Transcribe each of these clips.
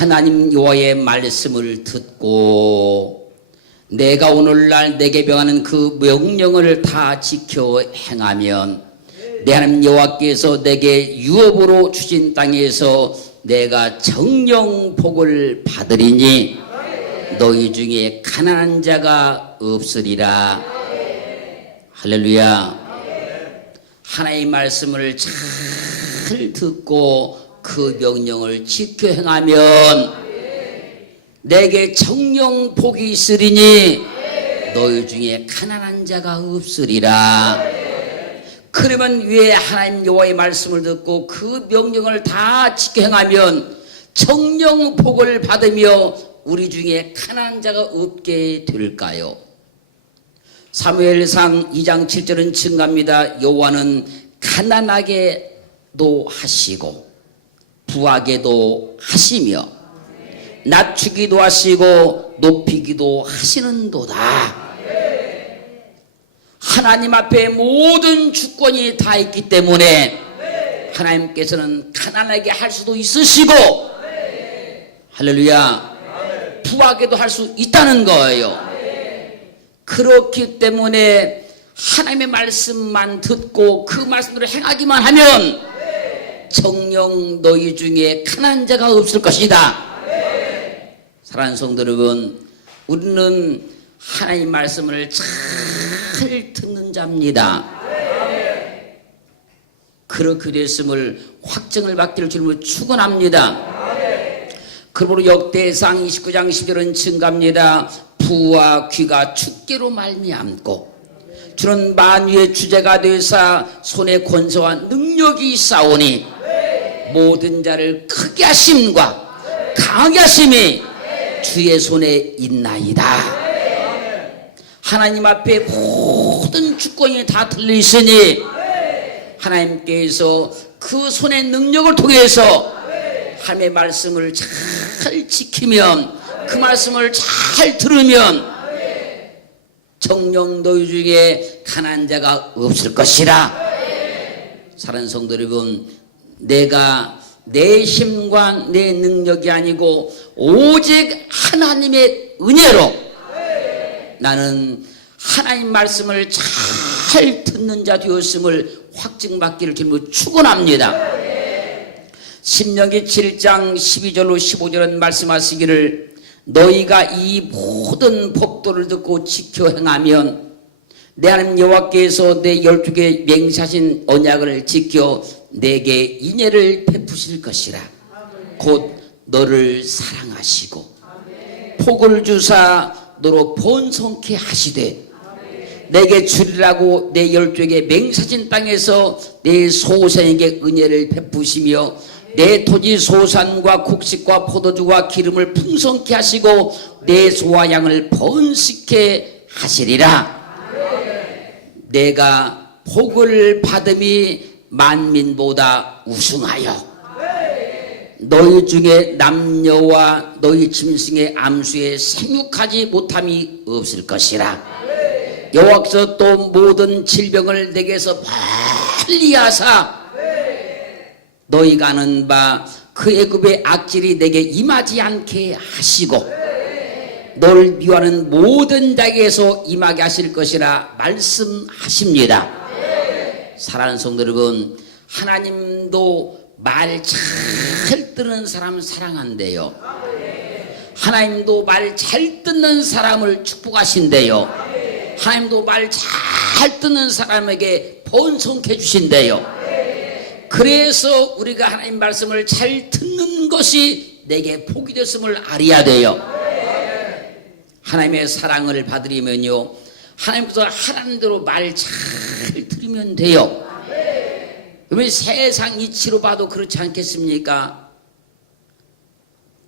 하나님 여호와의 말씀을 듣고 내가 오늘날 내게 명하는 그 명령을 다 지켜 행하면 내 하나님 여호와께서 내게 유업으로 주신 땅에서 내가 정령 복을 받으리니 너희 중에 가난한 자가 없으리라. 할렐루야. 하나님의 말씀을 잘 듣고 그 명령을 지켜 행하면 내게 정령 복이 있으리니 너희 중에 가난한 자가 없으리라. 그러면 왜 하나님 여호와의 말씀을 듣고 그 명령을 다 지켜 행하면 정령 복을 받으며 우리 중에 가난한 자가 없게 될까요? 사무엘상 2장 7절은 증가합니다. 여호와는 가난하게도 하시고 부하게도 하시며 낮추기도 하시고 높이기도 하시는도다. 하나님 앞에 모든 주권이 다 있기 때문에 하나님께서는 가난하게 할 수도 있으시고 할렐루야 부하게도 할 수 있다는 거예요. 그렇기 때문에 하나님의 말씀만 듣고 그 말씀대로 행하기만 하면 정녕 너희 중에 가난한 자가 없을 것이다. 사랑하는 성도 여러분, 우리는 하나님 말씀을 잘 듣는 자입니다. 그렇게 됐음을 확증을 받기를 주님으로 축원합니다. 그러므로 역대상 29장 10절은 증가합니다. 부와 귀가 주께로 말미암고 주는 만유의 주제가 되사 손에 권세와 능력이 있사오니 모든 자를 크게 하심과 강하게 하심이 주의 손에 있나이다. 하나님 앞에 모든 주권이 다 들려있으니 하나님께서 그 손의 능력을 통해서 하나님의 말씀을 잘 지키면 그 말씀을 잘 들으면 정녕 너희 중에 가난한 자가 없을 것이라. 사랑하는 성도 여러분, 내가 내 힘과 내 능력이 아니고 오직 하나님의 은혜로 나는 하나님 말씀을 잘 듣는 자 되었음을 확증받기를 주님으로 축원합니다. 신명기 7장 12절로 15절은 말씀하시기를 너희가 이 모든 법도를 듣고 지켜 행하면 내 하나님 여호와께서 내 12개 맹세하신 언약을 지켜 내게 인애를 베푸실 것이라. 곧 너를 사랑하시고 복을 주사 너로 번성케 하시되 내게 주리라고 내 12개 맹세하신 땅에서 내 소생에게 은혜를 베푸시며 내 토지 소산과 곡식과 포도주와 기름을 풍성케 하시고 내 소와 양을 번식케 하시리라. 내가 복을 받음이 만민보다 우승하여 너희 중에 남녀와 너희 짐승의 암수에 생육하지 못함이 없을 것이라. 여호와께서 또 모든 질병을 내게서 멀리 하사 너희가 아는 바 그 애굽의 악질이 내게 임하지 않게 하시고 너를 미워하는 모든 자에게서 임하게 하실 것이라 말씀하십니다. 사랑하는 성도 여러분, 하나님도 말 잘 듣는 사람 사랑한대요. 하나님도 말 잘 듣는 사람을 축복하신대요. 하나님도 말 잘 듣는 사람에게 번성해 주신대요. 그래서 우리가 하나님 말씀을 잘 듣는 것이 내게 복이 됐음을 알아야 돼요. 하나님의 사랑을 받으려면요, 하나님께서 하라는 대로 말 잘 들으면 돼요. 그러면 세상 이치로 봐도 그렇지 않겠습니까?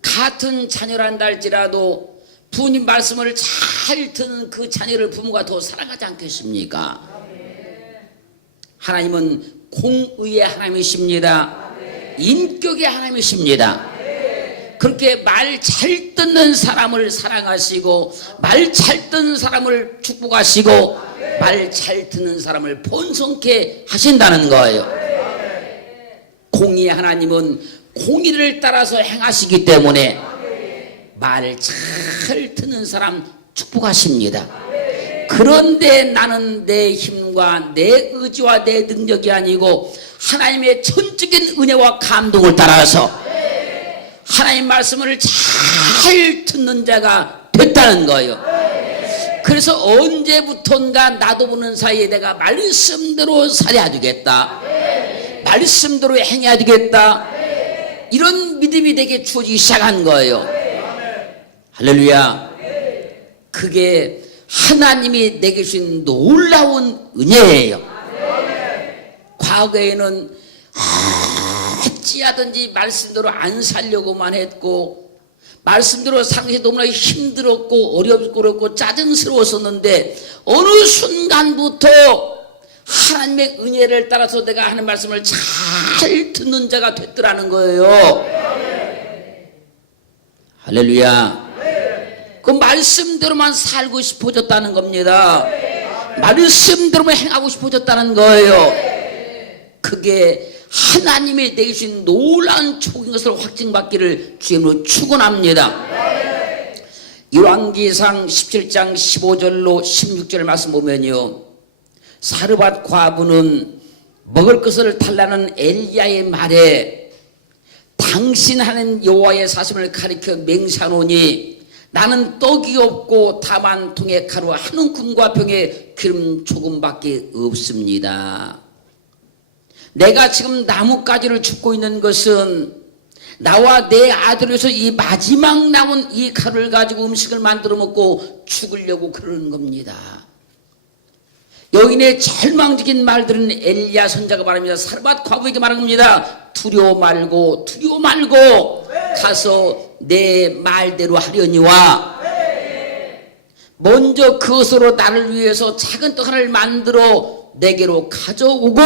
같은 자녀란다 할지라도 부모님 말씀을 잘 듣는 그 자녀를 부모가 더 사랑하지 않겠습니까? 하나님은 공의의 하나님이십니다. 인격의 하나님이십니다. 그렇게 말 잘 듣는 사람을 사랑하시고 말 잘 듣는 사람을 축복하시고 말 잘 듣는 사람을 번성케 하신다는 거예요. 공의의 하나님은 공의를 따라서 행하시기 때문에 말을 잘 듣는 사람 축복하십니다. 그런데 나는 내 힘과 내 의지와 내 능력이 아니고 하나님의 전적인 은혜와 감동을 따라서 하나님 말씀을 잘 듣는 자가 됐다는 거예요. 그래서 언제부턴가 나도 보는 사이에 내가 말씀대로 살아야 되겠다, 말씀대로 행해야 되겠다, 이런 믿음이 내게 주어지기 시작한 거예요. 할렐루야. 그게 하나님이 내게 주신 놀라운 은혜예요. 과거에는 어찌하든지 말씀대로 안 살려고만 했고, 말씀대로 상시 너무나 힘들었고 어렵고 짜증스러웠었는데, 어느 순간부터 하나님의 은혜를 따라서 내가 하는 말씀을 잘 듣는 자가 됐더라는 거예요. 할렐루야. 그 말씀대로만 살고 싶어졌다는 겁니다. 말씀대로만 행하고 싶어졌다는 거예요. 그게 하나님이 내게 주신 놀라운 축복인 것을 확증받기를 주님으로 축원합니다. 열왕기상 17장 15절로 16절 말씀 보면요, 사르밧 과부는 먹을 것을 달라는 엘리야의 말에 당신 하는 여호와의 사심을 가리켜 맹세하노니 나는 떡이 없고 다만 통에 가루 한 움큼과 병에 기름 조금밖에 없습니다. 내가 지금 나뭇가지를 줍고 있는 것은 나와 내 아들에서 이 마지막 남은 이 가루를 가지고 음식을 만들어 먹고 죽으려고 그러는 겁니다. 여인의 절망적인 말들은 엘리야 선자가 말합니다. 사르밧 과부에게 말한 겁니다. 두려워 말고 가서 내 말대로 하려니와 먼저 그것으로 나를 위해서 작은 떡 하나를 만들어 내게로 가져오고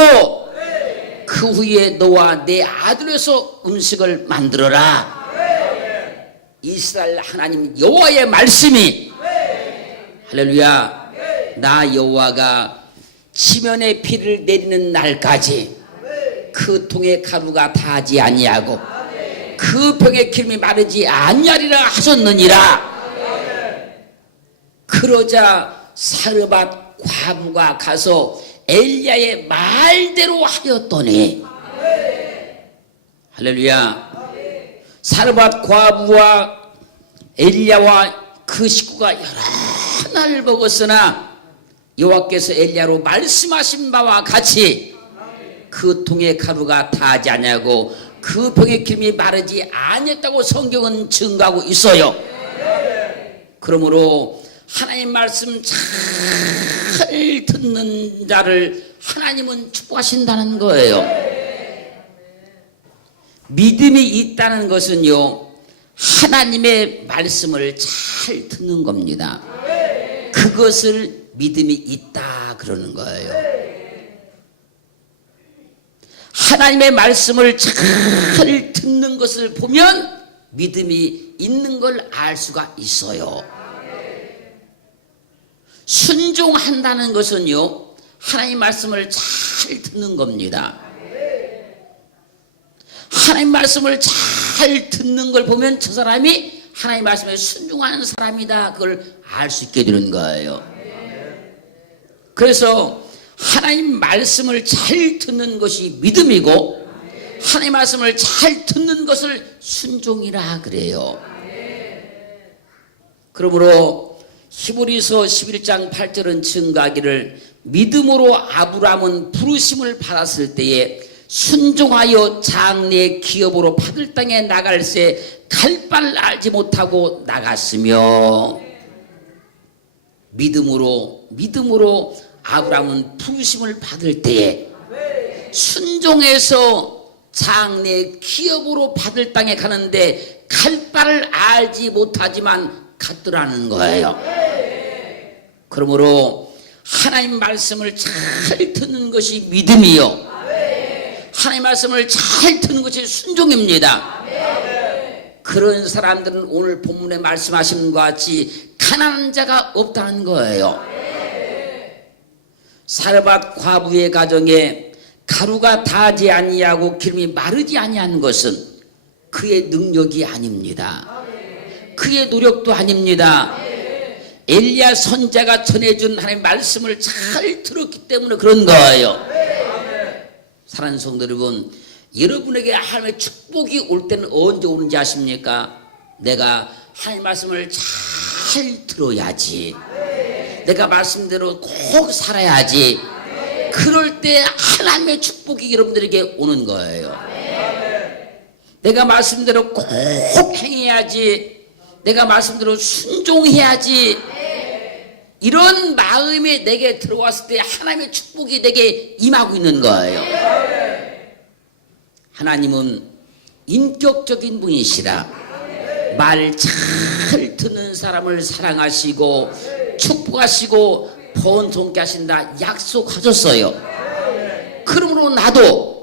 그 후에 너와 내 아들에서 음식을 만들어라. 이스라엘 하나님 여호와의 말씀이, 할렐루야, 나 여호와가 지면에 비를 내리는 날까지 그 통에 가루가 다하지 아니하고 그 병에 기름이 마르지 아니하리라 하셨느니라. 그러자 사르밧 과부가 가서 엘리야의 말대로 하였더니, 할렐루야, 사르밧 과부와 엘리야와 그 식구가 여러 날 먹었으나 여호와께서 엘리야로 말씀하신 바와 같이 그 통에 가루가 다하지 아니하고 그 병의 기름이 마르지 아니했다고 성경은 증거하고 있어요. 그러므로 하나님 말씀 잘 듣는 자를 하나님은 축복하신다는 거예요. 믿음이 있다는 것은요, 하나님의 말씀을 잘 듣는 겁니다. 그것을 믿음이 있다 그러는 거예요. 하나님의 말씀을 잘 듣는 것을 보면 믿음이 있는 걸 알 수가 있어요. 순종한다는 것은요, 하나님 말씀을 잘 듣는 겁니다. 하나님 말씀을 잘 듣는 걸 보면 저 사람이 하나님 말씀에 순종하는 사람이다, 그걸 알 수 있게 되는 거예요. 그래서 하나님 말씀을 잘 듣는 것이 믿음이고 하나님 말씀을 잘 듣는 것을 순종이라 그래요. 그러므로 히브리서 11장 8절은 증거하기를 믿음으로 아브라함은 부르심을 받았을 때에 순종하여 장래의 기업으로 받을 땅에 나갈새 갈 바를 알지 못하고 나갔으며, 믿음으로 아브라함은 부르심을 받을 때에 순종해서 장래의 기업으로 받을 땅에 가는데 갈 바를 알지 못하지만 갔더라는 거예요. 그러므로 하나님 말씀을 잘 듣는 것이 믿음이요, 하나님 말씀을 잘 듣는 것이 순종입니다. 그런 사람들은 오늘 본문에 말씀하신 것 같이 가난한 자가 없다는 거예요. 사르밧 과부의 가정에 가루가 다하지 아니하고 기름이 마르지 아니한 것은 그의 능력이 아닙니다. 그의 노력도 아닙니다. 엘리야 선자가 전해준 하나님의 말씀을 잘 들었기 때문에 그런 거예요. 사랑하는 성도 여러분, 여러분에게 하나님의 축복이 올 때는 언제 오는지 아십니까? 내가 하나님의 말씀을 잘 들어야지. 내가 말씀대로 꼭 살아야지. 그럴 때 하나님의 축복이 여러분들에게 오는 거예요. 내가 말씀대로 꼭 행해야지. 내가 말씀대로 순종해야지. 이런 마음이 내게 들어왔을 때 하나님의 축복이 내게 임하고 있는 거예요. 하나님은 인격적인 분이시라 말 잘 듣는 사람을 사랑하시고 축복하시고 번성케 하신다 약속하셨어요. 그러므로 나도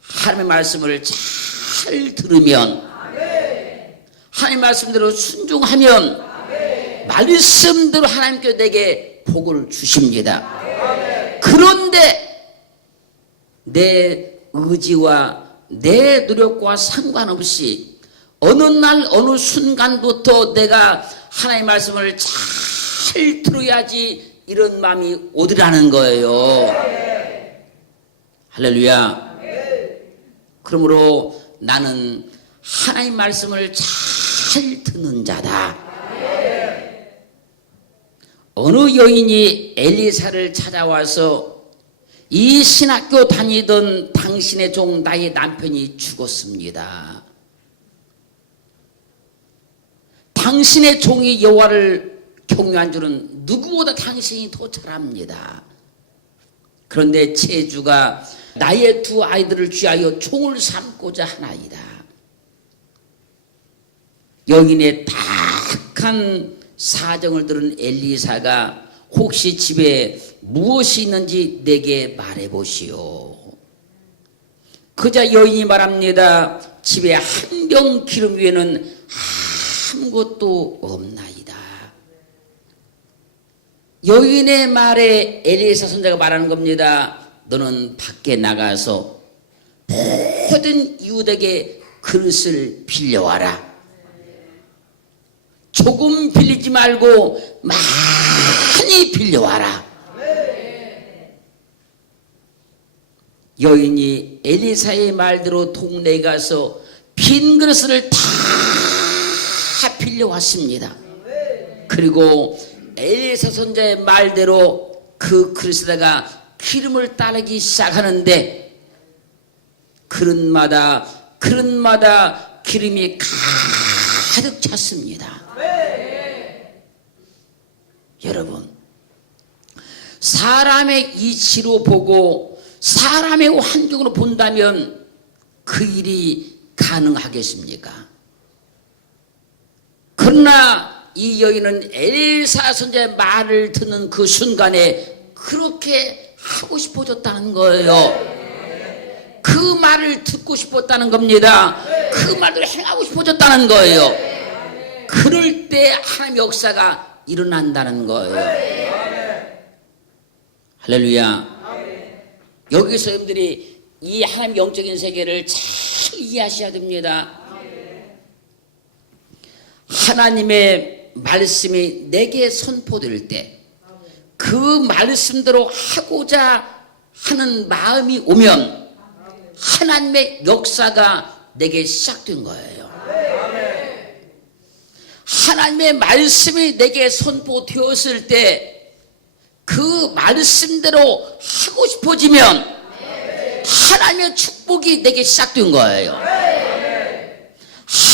하나님의 말씀을 잘 들으면 하나님의 말씀대로 순종하면 말씀대로 하나님께서 내게 복을 주십니다. 그런데 내 의지와 내 노력과 상관없이 어느 날 어느 순간부터 내가 하나님의 말씀을 잘 들어야지 이런 마음이 오더라는 거예요. 할렐루야. 그러므로 나는 하나님 말씀을 잘 듣는 자다. 어느 여인이 엘리사를 찾아와서 이 신학교 다니던 당신의 종 나의 남편이 죽었습니다. 당신의 종이 여호와를 경외한 줄은 누구보다 당신이 더 잘합니다. 그런데 채주가 나의 두 아이들을 취하여 총을 삼고자 하나이다. 여인의 탁한 사정을 들은 엘리사가 혹시 집에 무엇이 있는지 내게 말해보시오. 그자 여인이 말합니다. 집에 한 병 기름 위에는 아무것도 없나이다. 여인의 말에 엘리사 선자가 말하는 겁니다. 너는 밖에 나가서 모든 이웃에게 그릇을 빌려와라. 조금 빌리지 말고 많이 빌려와라. 여인이 엘리사의 말대로 동네에 가서 빈 그릇을 다 빌려왔습니다. 그리고 엘리사 선자의 말대로 그 그릇에다가 기름을 따르기 시작하는데 그릇마다 기름이 가득 찼습니다. 여러분, 사람의 이치로 보고 사람의 환경으로 본다면 그 일이 가능하겠습니까? 그러나 이 여인은 엘리사 선자의 말을 듣는 그 순간에 그렇게 하고 싶어졌다는 거예요. 그 말을 듣고 싶었다는 겁니다. 그 말을 행하고 싶어졌다는 거예요. 그럴 때 하나님의 역사가 일어난다는 거예요. 할렐루야. 여기서 여러분들이 이 하나님의 영적인 세계를 잘 이해하셔야 됩니다. 하나님의 말씀이 내게 선포될 때 그 말씀대로 하고자 하는 마음이 오면 하나님의 역사가 내게 시작된 거예요. 하나님의 말씀이 내게 선포되었을 때 그 말씀대로 하고 싶어지면 하나님의 축복이 내게 시작된 거예요.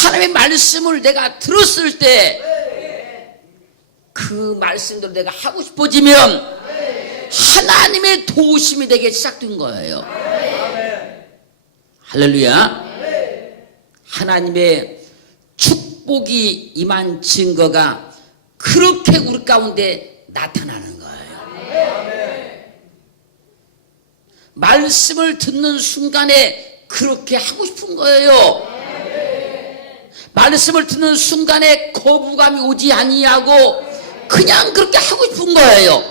하나님의 말씀을 내가 들었을 때 그 말씀대로 내가 하고 싶어지면 하나님의 도우심이 내게 시작된 거예요. 할렐루야. 하나님의 축복이 임한 증거가 그렇게 우리 가운데 나타나는 거예요. 말씀을 듣는 순간에 그렇게 하고 싶은 거예요. 말씀을 듣는 순간에 거부감이 오지 아니하고 그냥 그렇게 하고 싶은 거예요.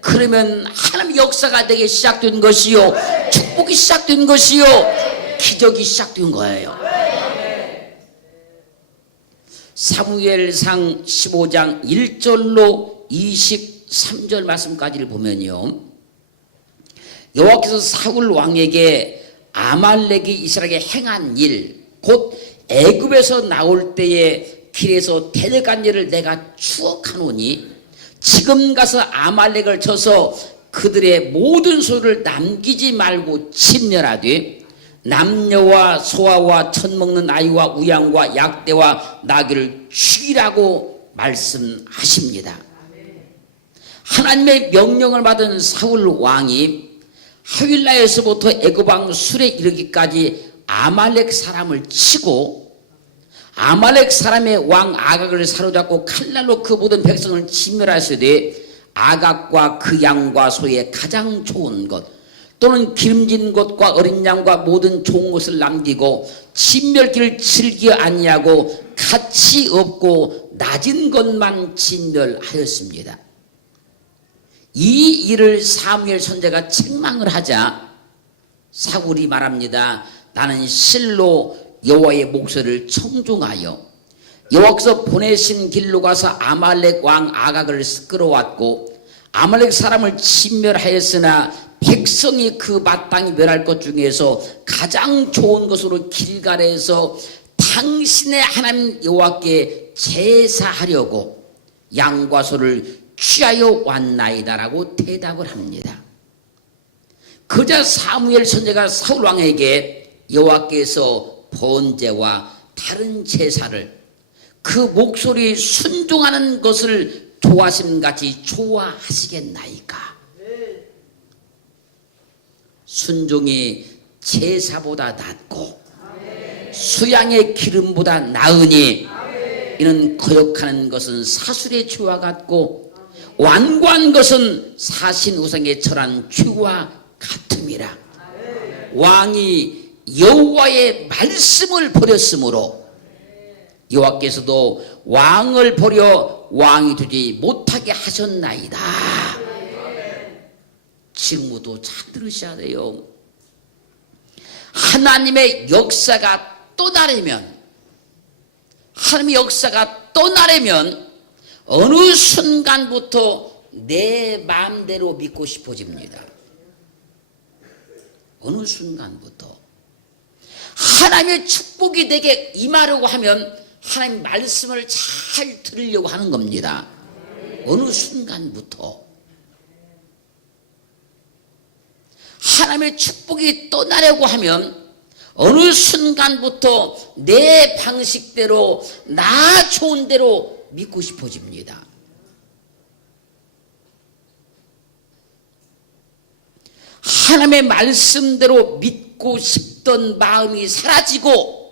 그러면 하나님의 역사가 되게 시작된 것이요, 축복이 시작된 것이요, 기적이 시작된 거예요. 사무엘상 15장 1절로 23절 말씀까지를 보면요, 여호와께서 사울 왕에게 아말렉이 이스라엘에게 행한 일, 곧 애굽에서 나올 때에 길에서 데려간 일을 내가 추억하노니 지금 가서 아말렉을 쳐서 그들의 모든 소유를 남기지 말고 진멸하되 남녀와 소아와 젖먹는 아이와 우양과 약대와 나귀를 죽이라고 말씀하십니다. 하나님의 명령을 받은 사울 왕이 하윌라에서부터 애굽 왕 술에 이르기까지 아말렉 사람을 치고 아말렉 사람의 왕 아각을 사로잡고 칼날로 그 모든 백성을 진멸하시되 아각과 그 양과 소의 가장 좋은 것 또는 기름진 것과 어린 양과 모든 좋은 것을 남기고 진멸기를 즐겨 아니하고 가치 없고 낮은 것만 진멸하였습니다. 이 일을 사무엘 선지자가 책망을 하자 사울이 말합니다. 나는 실로 여호와의 목소리를 청중하여 여호와께서 보내신 길로 가서 아말렉 왕 아각을 끌어왔고 아말렉 사람을 진멸하였으나 백성이 그 마땅히 멸할 것 중에서 가장 좋은 것으로 길갈에서 당신의 하나님 여호와께 제사하려고 양과 소를 취하여 왔나이다라고 대답을 합니다. 그자 사무엘 선지자가 사울 왕에게 여호와께서 번제와 다른 제사를 그 목소리 순종하는 것을 좋아하심같이 좋아하시겠나이까? 순종이 제사보다 낫고 수양의 기름보다 나으니 이는 거역하는 것은 사술의 죄와 같고 완고한 것은 사신 우상에 절한 죄와 같음이라. 왕이 여호와의 말씀을 버렸으므로 여호와께서도 왕을 버려 왕이 되지 못하게 하셨나이다. 지금도 잘 들으셔야 돼요. 하나님의 역사가 떠나려면 하나님의 역사가 떠나려면 어느 순간부터 내 마음대로 믿고 싶어집니다. 어느 순간부터 하나님의 축복이 내게 임하려고 하면 하나님 말씀을 잘 들으려고 하는 겁니다. 어느 순간부터 하나님의 축복이 떠나려고 하면 어느 순간부터 내 방식대로 나 좋은 대로 믿고 싶어집니다. 하나님의 말씀대로 믿고 싶던 마음이 사라지고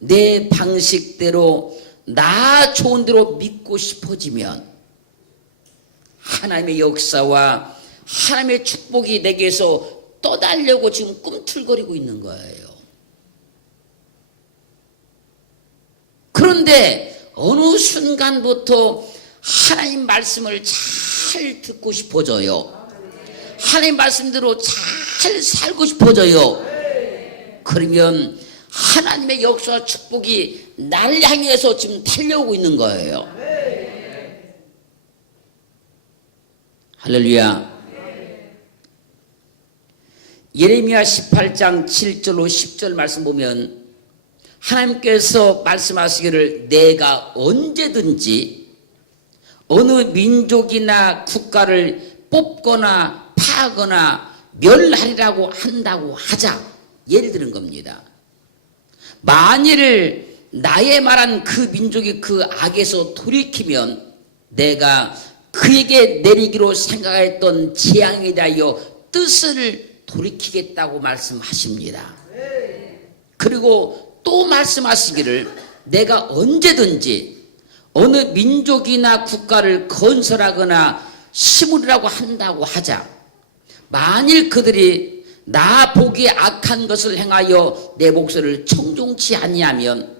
내 방식대로 나 좋은 대로 믿고 싶어지면 하나님의 역사와 하나님의 축복이 내게서 떠나려고 지금 꿈틀거리고 있는 거예요. 그런데 어느 순간부터 하나님 말씀을 잘 듣고 싶어져요. 하나님 말씀대로 잘 살고 싶어져요. 그러면 하나님의 역사와 축복이 나를 향해서 지금 달려오고 있는 거예요. 할렐루야. 예레미야 18장 7절로 10절 말씀 보면 하나님께서 말씀하시기를 내가 언제든지 어느 민족이나 국가를 뽑거나 파거나 멸하리라고 한다고 하자. 예를 드는 겁니다. 만일 나의 말한 그 민족이 그 악에서 돌이키면 내가 그에게 내리기로 생각했던 재앙에 대하여 뜻을 돌이키겠다고 말씀하십니다. 그리고 또 말씀하시기를 내가 언제든지 어느 민족이나 국가를 건설하거나 심으리라고 한다고 하자. 만일 그들이 나 보기에 악한 것을 행하여 내 목소리를 청종치 아니하면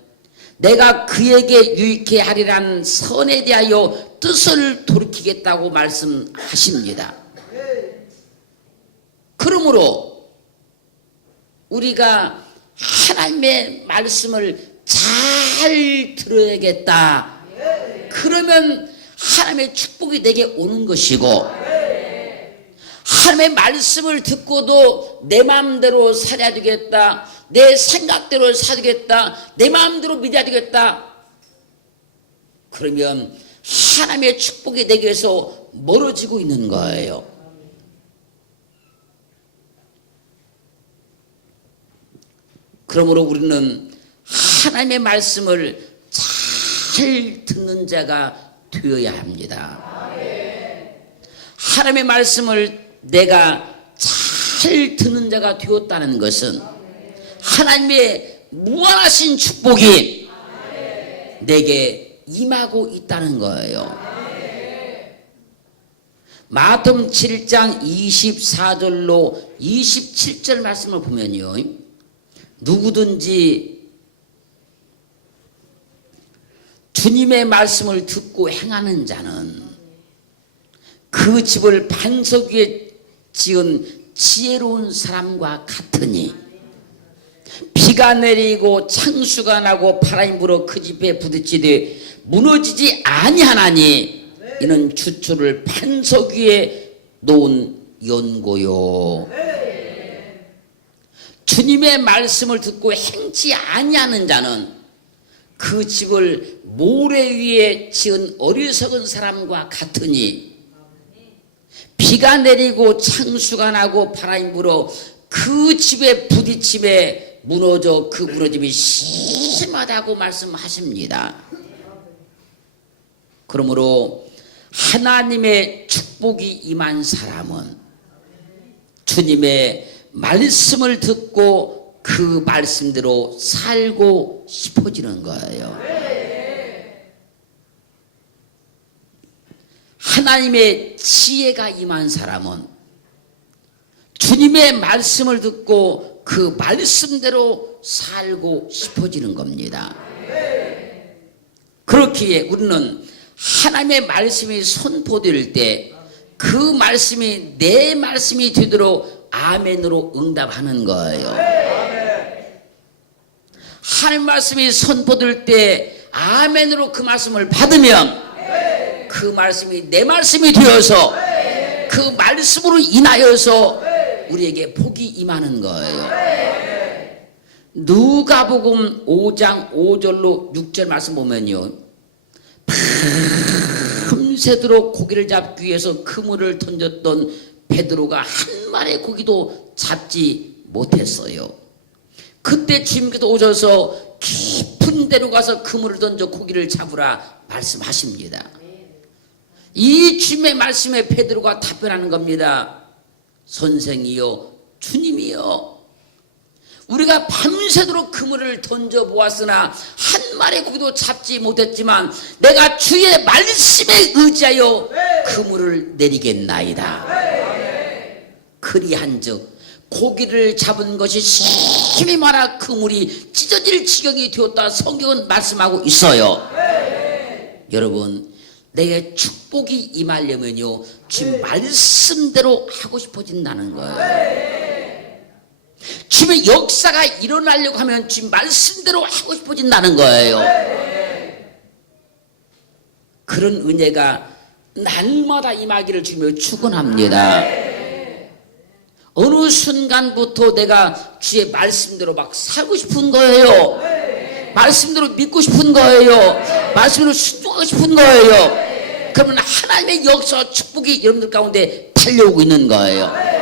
내가 그에게 유익해 하리라는 선에 대하여 뜻을 돌이키겠다고 말씀하십니다. 그러므로 우리가 하나님의 말씀을 잘 들어야겠다. 그러면 하나님의 축복이 내게 오는 것이고, 하나님의 말씀을 듣고도 내 마음대로 살아야 되겠다, 내 생각대로 살아야 되겠다, 내 마음대로 믿어야 되겠다, 그러면 하나님의 축복이 내게서 멀어지고 있는 거예요. 그러므로 우리는 하나님의 말씀을 잘 듣는 자가 되어야 합니다. 하나님의 말씀을 내가 잘 듣는 자가 되었다는 것은 하나님의 무한하신 축복이 내게 임하고 있다는 거예요. 마태복음 7장 24절로 27절 말씀을 보면요, 누구든지 주님의 말씀을 듣고 행하는 자는 그 집을 반석 위에 지은 지혜로운 사람과 같으니 비가 내리고 창수가 나고 바람이 불어 그 집에 부딪히되 무너지지 아니하나니 이는 주초를 반석 위에 놓은 연고요. 주님의 말씀을 듣고 행치 아니하는 자는 그 집을 모래 위에 지은 어리석은 사람과 같으니 비가 내리고 창수가 나고 바람이 불어 그 집에 부딪힘에 무너져 그 무너짐이 심하다고 말씀하십니다. 그러므로 하나님의 축복이 임한 사람은 주님의 말씀을 듣고 그 말씀대로 살고 싶어지는 거예요. 하나님의 지혜가 임한 사람은 주님의 말씀을 듣고 그 말씀대로 살고 싶어지는 겁니다. 그렇기에 우리는 하나님의 말씀이 선포될 때 그 말씀이 내 말씀이 되도록 아멘으로 응답하는 거예요. 하나님 말씀이 선포될 때 아멘으로 그 말씀을 받으면 그 말씀이 내 말씀이 되어서 그 말씀으로 인하여서 우리에게 복이 임하는 거예요. 누가복음 5장 5절로 6절 말씀 보면요, 밤새도록 고기를 잡기 위해서 그물을 던졌던 베드로가 한 마리의 고기도 잡지 못했어요. 그때 주님께서 오셔서 깊은 데로 가서 그물을 던져 고기를 잡으라 말씀하십니다. 이 주님의 말씀에 베드로가 답변하는 겁니다. 선생이요, 주님이요, 우리가 밤새도록 그물을 던져보았으나 한 마리의 고기도 잡지 못했지만 내가 주의 말씀에 의지하여 그물을 내리겠나이다. 그리한즉 고기를 잡은 것이 심히 많아 그물이 찢어질 지경이 되었다 성경은 말씀하고 있어요. 여러분, 내게 축복이 임하려면요, 주님 말씀대로 하고 싶어진다는 거예요. 주님의 역사가 일어나려고 하면 주님 말씀대로 하고 싶어진다는 거예요. 그런 은혜가 날마다 임하기를 주며 축원합니다. 어느 순간부터 내가 주의 말씀대로 막 살고 싶은 거예요. 말씀대로 믿고 싶은 거예요. 말씀대로 순종하고 싶은 거예요. 그러면 하나님의 역사와 축복이 여러분들 가운데 달려오고 있는 거예요.